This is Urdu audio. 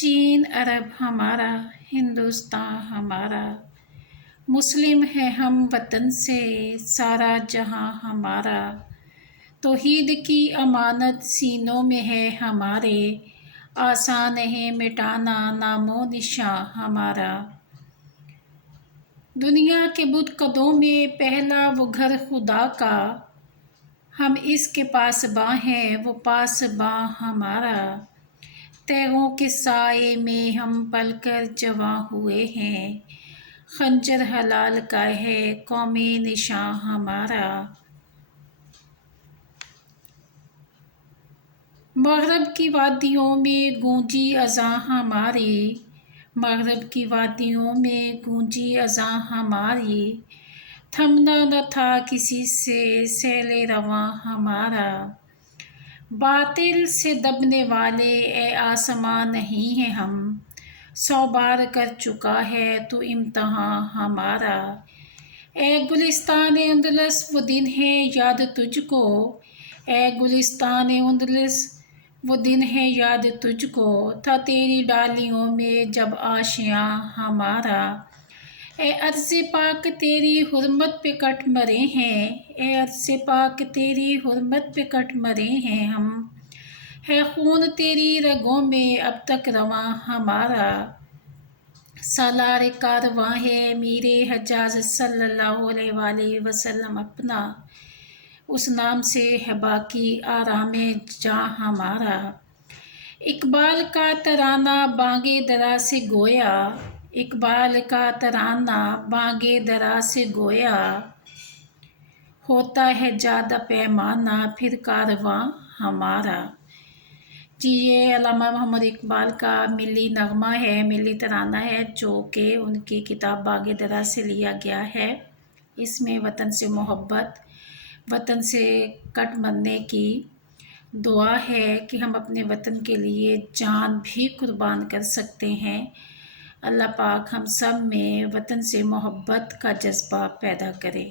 چین عرب ہمارا، ہندوستان ہمارا، مسلم ہے ہم وطن سے سارا جہاں ہمارا، توحید کی امانت سینوں میں ہے ہمارے، آسان ہے مٹانا نام و نشاں ہمارا۔ دنیا کے بت قدوں میں پہلا وہ گھر خدا کا، ہم اس کے پاسباں ہیں وہ پاسباں ہمارا، تیغوں کے سائے میں ہم پل کر جواں ہوئے ہیں، خنجر حلال کا ہے قومی نشاں ہمارا۔ مغرب کی وادیوں میں گونجی اذاں ہماری، مغرب کی وادیوں میں گونجی اذاں ہماری، تھمنا نہ تھا کسی سے سیل رواں ہمارا، باطل سے دبنے والے اے آسماں نہیں ہیں ہم، 100 بار کر چکا ہے تو امتحاں ہمارا۔ اے گلستان اندلس وہ دن ہے یاد تجھ کو، اے گلستان اندلس وہ دن ہے یاد تجھ کو، تھا تیری ڈالیوں میں جب آشیاں ہمارا۔ اے ارض پاک تیری حرمت پہ کٹ مرے ہیں، اے ارض پاک تیری حرمت پہ کٹ مرے ہیں ہم، ہے خون تیری رگوں میں اب تک رواں ہمارا۔ سالار کارواں ہے میر حجاز صلی اللہ علیہ وآلہ وسلم اپنا، اس نام سے ہے باقی آرام جاں ہمارا۔ اقبال کا ترانہ بانگِ درا سے گویا، اقبال کا ترانہ بانگِ درا سے گویا، ہوتا ہے جادہ پیمانہ پھر کارواں ہمارا۔ جی یہ علامہ محمد اقبال کا ملی نغمہ ہے، ملی ترانہ ہے، جو کہ ان کی کتاب بانگِ درا سے لیا گیا ہے۔ اس میں وطن سے محبت، وطن سے کٹ مرنے کی دعا ہے کہ ہم اپنے وطن کے لیے جان بھی قربان کر سکتے ہیں۔ اللہ پاک ہم سب میں وطن سے محبت کا جذبہ پیدا کرے۔